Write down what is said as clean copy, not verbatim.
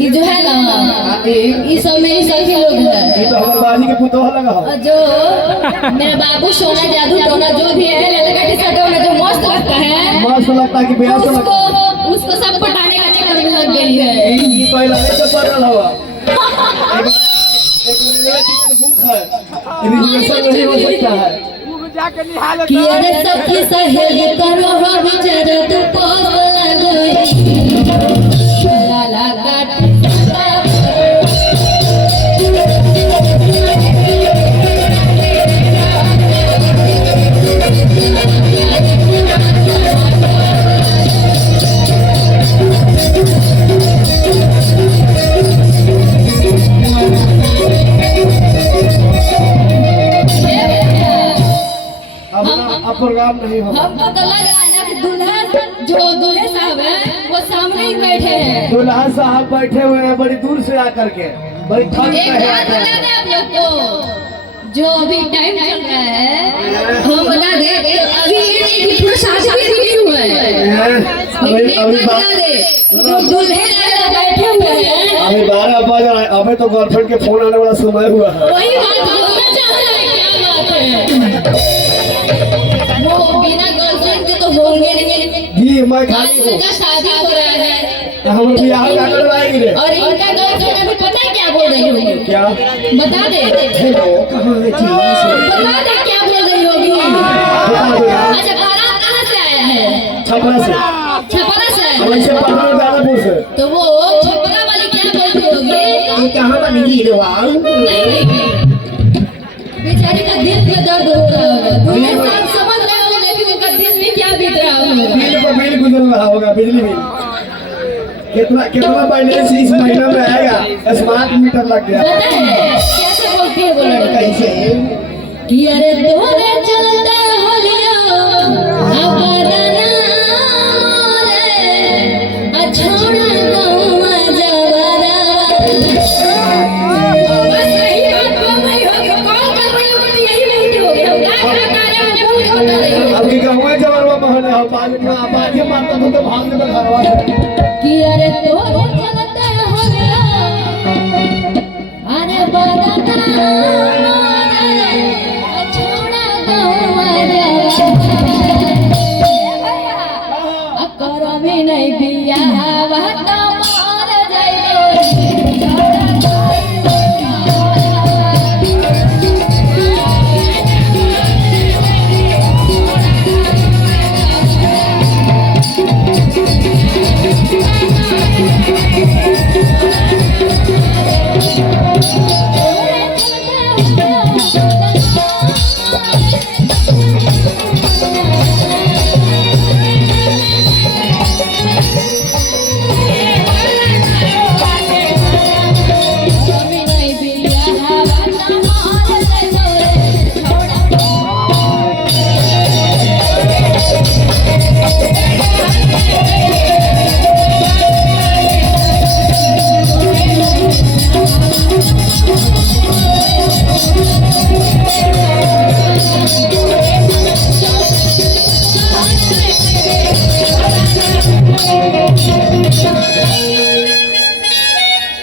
ये जो है ना ये सब मेरी सखी लोग है। ये तो हमारे बाजी के पुतोह लगा हो। जो मेरा बाबू सोना जादू टोना जो भी है लड़का टी शर्ट वाला जो मस्त लगता है, मस्त लगता है कि बेहद लगता है। उसको सब पटाने का चक्कर में लग गई है। ये पहला तो पढ़ल हवा एक बुक है, रिजर्वेशन नहीं हो सकता है कि अरे सखी सहेली करो हो बेचारा तो पोस लगोई ला ला काट प्रोग्राम नहीं होगा। हमको तो लग रहा है ना कि दूल्हा जो दूल्हे साहब हैं वो सामने ही बैठे हैं। दूल्हा साहब बैठे हुए हैं बड़ी दूर से आकर के, बड़ी ठंड एक बात बता दें आप लोग को, जो अभी टाइम चल रहा है हम बता दें अभी ये नहीं कि पूरा शादी भी नहीं हुआ है। अभी बता दें जो दूल्हे बैठे हुए हैं अभी 12 बज रहा है, अभी तो गर्लफ्रेंड के फोन आने वाला समय हुआ है। वही बात बोलना चाह रहा है। क्या बात है वो बिना गर्लफ्रेंड के तो होंगे नहीं जी। मैं खाली हूँ, शादी हो रहा है हम बियाह क्या करवाएंगे और इनका गर्लफ्रेंड अभी पता है क्या बोल रही होगी? क्या बता दे। हेलो कहाँ है जी? बता दे क्या बोल रही होगी? अच्छा बारात कहाँ से आया है? छपरा से। छपरा से आया हम ऐसे पटना दानापुर से। तो वो छपरा वाली क्या बोलती होगी? ये कहाँ बनी जी नहीं बेचारी का दिल में दर्द हो रहा होगा। तुम इंसान समझ रहे हो लेकिन उनका दिल में क्या बीत रहा होगा? बिल पर बिल गुजर रहा होगा, बिजली बिल। कितना कितना बैलेंस इस महीना में आएगा? स्मार्ट मीटर लग गया। पता है कैसे बोलती है वो लड़का? कैसे कि अरे तोरे चलता होलिया अपना रे छोड़ा गौवा जवारा। बस यही बात बोल रही हो कि कॉल कर रही हो तो यही बोलती होगी। हम क्या कार्य में बोल के बता रही हो अब की कहूँ जवारवा महल है, बाजी मारता था तो भाग में घरवा कि अरे तोरे चलता होलिया अरे बदना नहीं बिया